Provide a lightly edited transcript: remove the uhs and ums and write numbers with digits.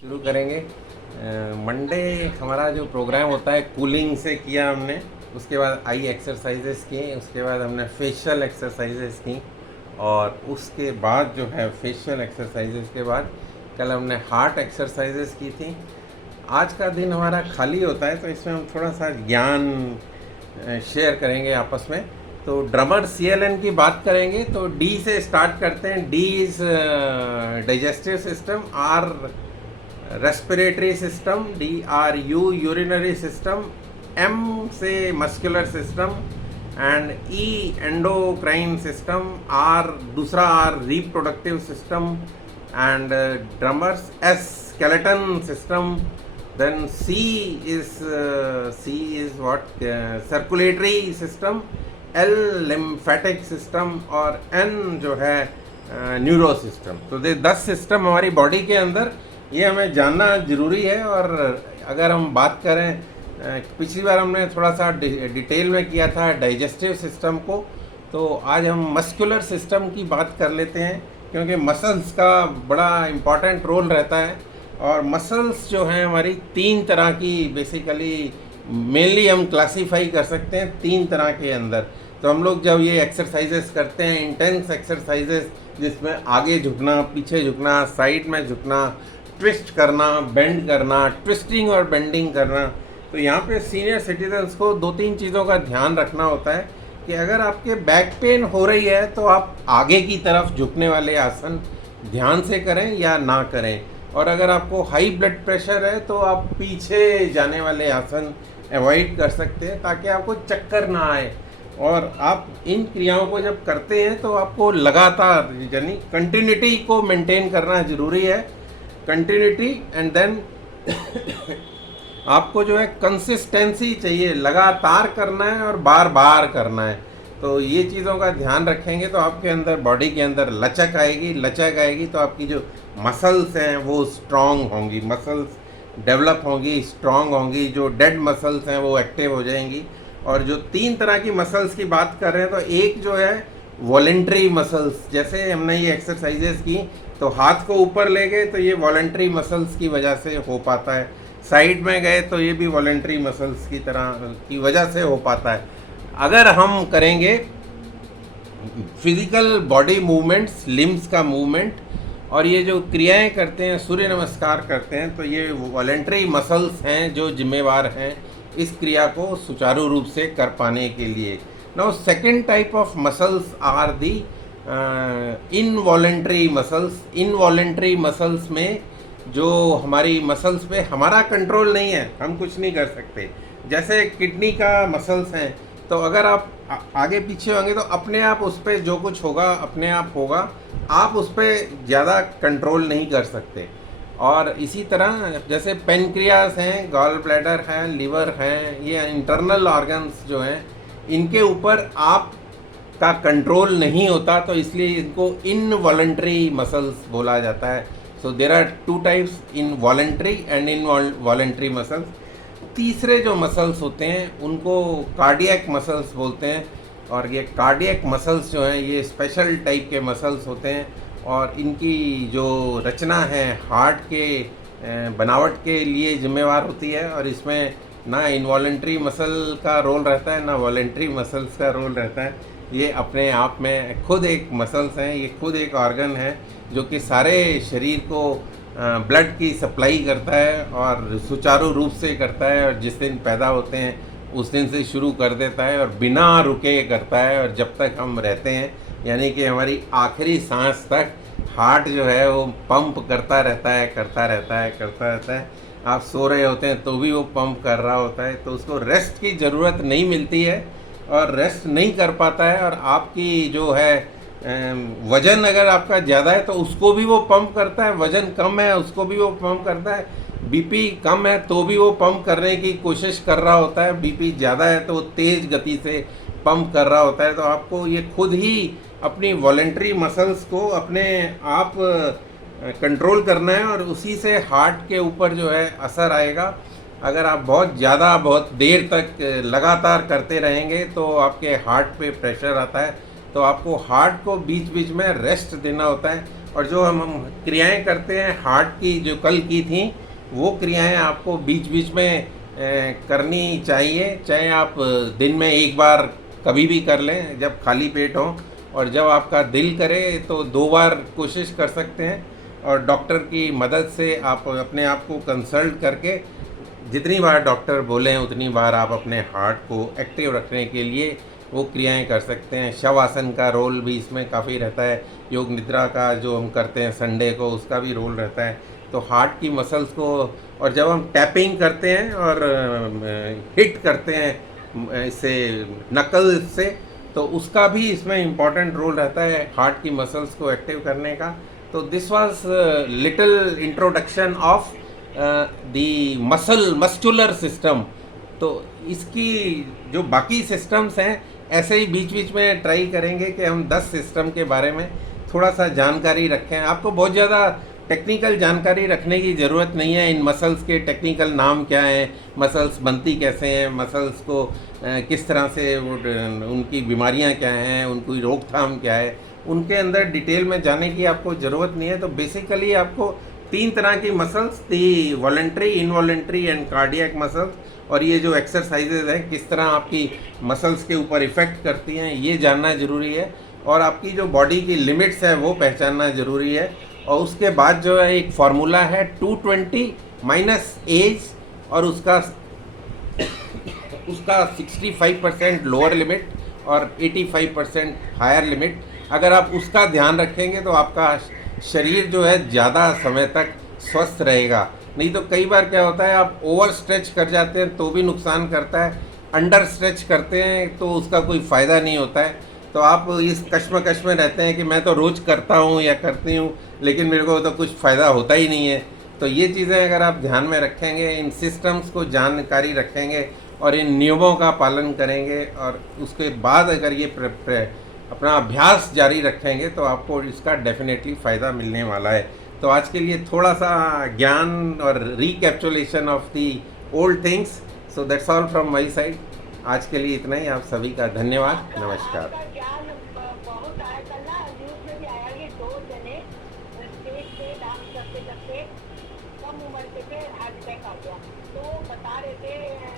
शुरू करेंगे। मंडे हमारा जो प्रोग्राम होता है कूलिंग से किया हमने, उसके बाद आई एक्सरसाइजेस की, उसके बाद हमने फेशियल एक्सरसाइजेस की, और उसके बाद जो है फेशियल एक्सरसाइजेस के बाद कल हमने हार्ट एक्सरसाइजेस की थी। आज का दिन हमारा खाली होता है तो इसमें हम थोड़ा सा ज्ञान शेयर करेंगे आपस में। तो ड्रमर CLN की बात करेंगे तो डी से स्टार्ट करते हैं। D is digestive system, R respiratory system, DRU urinary system, M से muscular system, and E endocrine system, R दूसरा R reproductive system, and drummers S skeleton system, then C is what circulatory system, L lymphatic system, और N जो है neuro system. तो ये 10 system हमारी body के अंदर, ये हमें जानना ज़रूरी है। और अगर हम बात करें, पिछली बार हमने थोड़ा सा डिटेल में किया था डाइजेस्टिव सिस्टम को, तो आज हम मस्कुलर सिस्टम की बात कर लेते हैं, क्योंकि मसल्स का बड़ा इम्पॉर्टेंट रोल रहता है। और मसल्स जो हैं हमारी 3 तरह की बेसिकली मेनली हम क्लासीफाई कर सकते हैं 3 तरह के अंदर। तो हम लोग जब ये एक्सरसाइजेस करते हैं, इंटेंस एक्सरसाइजेस जिसमें आगे झुकना, पीछे झुकना, साइड में झुकना, ट्विस्ट करना, बेंड करना, ट्विस्टिंग और बेंडिंग करना, तो यहाँ पे सीनियर सिटीजन्स को 2-3 चीज़ों का ध्यान रखना होता है कि अगर आपके बैक पेन हो रही है तो आप आगे की तरफ झुकने वाले आसन ध्यान से करें या ना करें, और अगर आपको हाई ब्लड प्रेशर है तो आप पीछे जाने वाले आसन अवॉइड कर सकते हैं ताकि आपको चक्कर ना आए। और आप इन क्रियाओं को जब करते हैं तो आपको लगातार यानी कंटिन्यूटी को मेंटेन करना ज़रूरी है, कंटिन्यूटी, एंड देन आपको जो है कंसिस्टेंसी चाहिए, लगातार करना है और बार बार करना है। तो ये चीज़ों का ध्यान रखेंगे तो आपके अंदर, बॉडी के अंदर लचक आएगी। लचक आएगी तो आपकी जो मसल्स हैं वो स्ट्रांग होंगी, मसल्स डेवलप होंगी, स्ट्रांग होंगी। जो डेड मसल्स हैं वो एक्टिव हो जाएंगी। और जो 3 तरह की मसल्स की बात कर रहे हैं, तो एक जो है वॉलेंट्री मसल्स, जैसे हमने ये एक्सरसाइजेस की तो हाथ को ऊपर ले गए तो ये वॉलेंट्री मसल्स की वजह से हो पाता है, साइड में गए तो ये भी वॉलेंट्री मसल्स की तरह की वजह से हो पाता है। अगर हम करेंगे फिजिकल बॉडी मूवमेंट्स, लिम्स का मूवमेंट, और ये जो क्रियाएं करते हैं, सूर्य नमस्कार करते हैं, तो ये वॉलेंट्री मसल्स हैं जो जिम्मेवार हैं इस क्रिया को सुचारू रूप से कर पाने के लिए। Now second type of muscles are the involuntary muscles. Involuntary muscles में जो हमारी मसल्स पे हमारा कंट्रोल नहीं है, हम कुछ नहीं कर सकते। जैसे किडनी का मसल्स हैं, तो अगर आप आगे पीछे होंगे तो अपने आप उस पर जो कुछ होगा अपने आप होगा, आप उस पर ज़्यादा कंट्रोल नहीं कर सकते। और इसी तरह जैसे पेनक्रियास हैं, गॉल ब्लैडर हैं, लिवर हैं, ये इंटरनल ऑर्गन्स जो हैं, इनके ऊपर आप का कंट्रोल नहीं होता, तो इसलिए इनको इनवॉलेंट्री मसल्स बोला जाता है। So there are 2 types, involuntary and involuntary muscles. तीसरे जो मसल्स होते हैं उनको कार्डियक मसल्स बोलते हैं, और ये कार्डियक मसल्स जो हैं ये स्पेशल टाइप के मसल्स होते हैं, और इनकी जो रचना है हार्ट के बनावट के लिए जिम्मेवार होती है। और इसमें ना इनवॉलेंट्री मसल का रोल रहता है ना वॉलेंट्री मसल्स का रोल रहता है। ये अपने आप में खुद एक मसल्स हैं, ये खुद एक ऑर्गन है जो कि सारे शरीर को ब्लड की सप्लाई करता है और सुचारू रूप से करता है, और जिस दिन पैदा होते हैं उस दिन से शुरू कर देता है और बिना रुके करता है, और जब तक हम रहते हैं यानी कि हमारी आखिरी सांस तक हार्ट जो है वो पंप करता रहता है, करता रहता है, करता रहता है। आप सो रहे होते हैं तो भी वो पंप कर रहा होता है, तो उसको रेस्ट की ज़रूरत नहीं मिलती है और रेस्ट नहीं कर पाता है। और आपकी जो है वज़न अगर आपका ज़्यादा है तो उसको भी वो पंप करता है, वज़न कम है उसको भी वो पंप करता है, बीपी कम है तो भी वो पंप करने की कोशिश कर रहा होता है, बीपी ज़्यादा है तो वो तेज़ गति से पंप कर रहा होता है। तो आपको ये खुद ही अपनी वॉलेंट्री मसल्स को अपने आप कंट्रोल करना है, और उसी से हार्ट के ऊपर जो है असर आएगा। अगर आप बहुत ज़्यादा बहुत देर तक लगातार करते रहेंगे तो आपके हार्ट पे प्रेशर आता है, तो आपको हार्ट को बीच बीच में रेस्ट देना होता है। और जो हम क्रियाएं करते हैं हार्ट की, जो कल की थी, वो क्रियाएं आपको बीच बीच में करनी चाहिए। चाहे आप दिन में एक बार कभी भी कर लें जब खाली पेट हो, और जब आपका दिल करे तो 2 बार कोशिश कर सकते हैं। और डॉक्टर की मदद से आप अपने आप को कंसल्ट करके जितनी बार डॉक्टर बोलें उतनी बार आप अपने हार्ट को एक्टिव रखने के लिए वो क्रियाएं कर सकते हैं। शवासन का रोल भी इसमें काफ़ी रहता है। योग निद्रा का जो हम करते हैं संडे को, उसका भी रोल रहता है। तो हार्ट की मसल्स को, और जब हम टैपिंग करते हैं और हिट करते हैं इससे नकल से, तो उसका भी इसमें इम्पॉर्टेंट रोल रहता है हार्ट की मसल्स को एक्टिव करने का। तो this was little introduction of the muscular system. तो इसकी जो बाकी सिस्टम्स हैं, ऐसे ही बीच बीच में ट्राई करेंगे कि हम 10 सिस्टम के बारे में थोड़ा सा जानकारी रखें। आपको बहुत ज़्यादा टेक्निकल जानकारी रखने की ज़रूरत नहीं है। इन मसल्स के टेक्निकल नाम क्या हैं, मसल्स बनती कैसे हैं, मसल्स को किस तरह से उनकी बीमारियां क्या हैं, उनकी रोकथाम क्या है, उनके अंदर डिटेल में जाने की आपको ज़रूरत नहीं है। तो बेसिकली आपको 3 तरह की मसल्स थी, voluntary, involuntary and cardiac muscles, और ये जो एक्सरसाइजेज हैं किस तरह आपकी मसल्स के ऊपर इफ़ेक्ट करती हैं, ये जानना ज़रूरी है। और आपकी जो बॉडी की लिमिट्स है वो पहचानना ज़रूरी है। और उसके बाद जो है एक फार्मूला है 220 माइनस एज, और उसका 65% लोअर लिमिट और 85% हायर लिमिट। अगर आप उसका ध्यान रखेंगे तो आपका शरीर जो है ज़्यादा समय तक स्वस्थ रहेगा। नहीं तो कई बार क्या होता है, आप ओवर स्ट्रेच कर जाते हैं तो भी नुकसान करता है, अंडर स्ट्रेच करते हैं तो उसका कोई फ़ायदा नहीं होता है। तो आप इस कश्मकश में रहते हैं कि मैं तो रोज़ करता हूँ या करती हूँ, लेकिन मेरे को तो कुछ फ़ायदा होता ही नहीं है। तो ये चीज़ें अगर आप ध्यान में रखेंगे, इन सिस्टम्स को जानकारी रखेंगे और इन नियमों का पालन करेंगे, और उसके बाद अगर ये अपना अभ्यास जारी रखेंगे तो आपको इसका डेफिनेटली फ़ायदा मिलने वाला है। तो आज के लिए थोड़ा सा ज्ञान और recapitulation of the old things. So that's all from my side. आज के लिए इतना ही। आप सभी का धन्यवाद। नमस्कार। आपका ज्ञान बहुत आया। कल ना न्यूज में भी आया कि 2 जने स्टेज पे डांस करते करते कम उम्र के थे, हार्ट अटैक आ गया। तो बता रहे थे